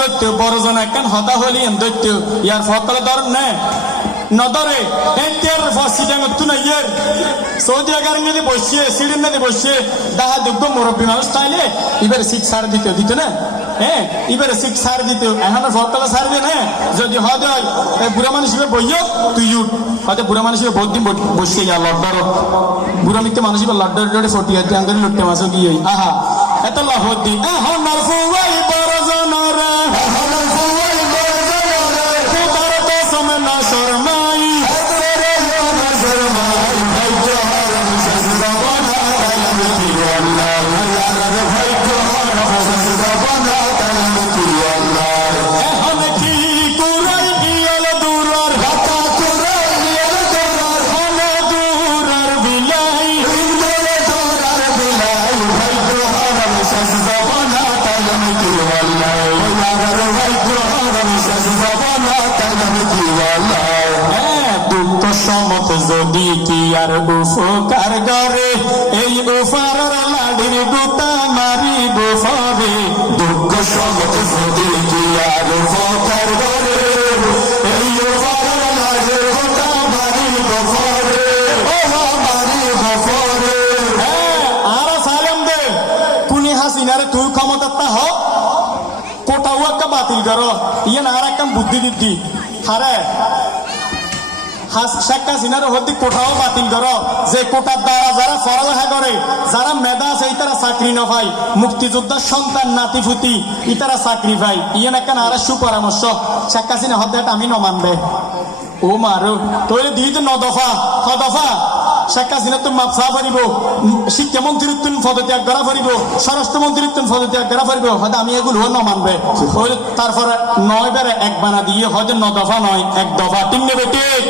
দৈত্য বড়জন একখান হতা হলি এন দৈত্য। ইয়ার ফকলে ধর নে, নদরে এন্টার ফসিডাং তু না ইয়ার। সৌদি আগারে বসিয়ে দাহা মুরব্বী মানুষ তাইলে এবারে শিখ সার দিতে দিত না। হ্যাঁ এবারে সার এখন ফকলে সার যদি বুড়া মানুষ বইও তুই উঠ। হয়তো বুড়া মানুষ বহুত দিন বসিয়ে গেল লড্ডর বুড়া মিথ্যে মানুষ ফটিয়া মাসও গিয়ে আহা, এত লাভত দি এখন নারফুয়াই যদি কি আর উপকার করে এই উফারের লাডির গুতা মারিব ফরে দুঃখ সমত যদি কি আর উপকার করে এই উফারের লাডির গুতা মারিব ফরে ও মারিব ফরে আর সালাম দে, কুনি হাসিনারে তুই ক্ষমতা হ কোটাও একটা বাতিল করো। ইয়ে আর একটা বুদ্ধি দিদ্দি হারে শেখ হাসিনার হতে কোঠাও বাতিল করো। যে কোটার দ্বারা যারা পড়ালেখা করে, যারা মেধা আছে, ইতারা চাকরি না পায় মুক্তিযোদ্ধার সন্তান, নাতি ফুতি ইতারা চাকরি পায়। ইয়েন একটা আর সুপরামর্শ। শেখ হাসিনা হতে আমি নমানবে ও মারো তৈলে দিয়ে ন দফা দফা শেখ হাসিনা তো মাপসা পারিব, শিক্ষামন্ত্রীর পদত্যাগ করা পারিব, স্বরাষ্ট্রমন্ত্রীর তুন পদত্যাগ করা পারিব, হয়তো আমি এগুলো ন মানবে। তারপরে নয় বেড়ে এক বানা দিয়ে হয়তো ন দফা নয়, এক দফা। তিন নেবে ঠিক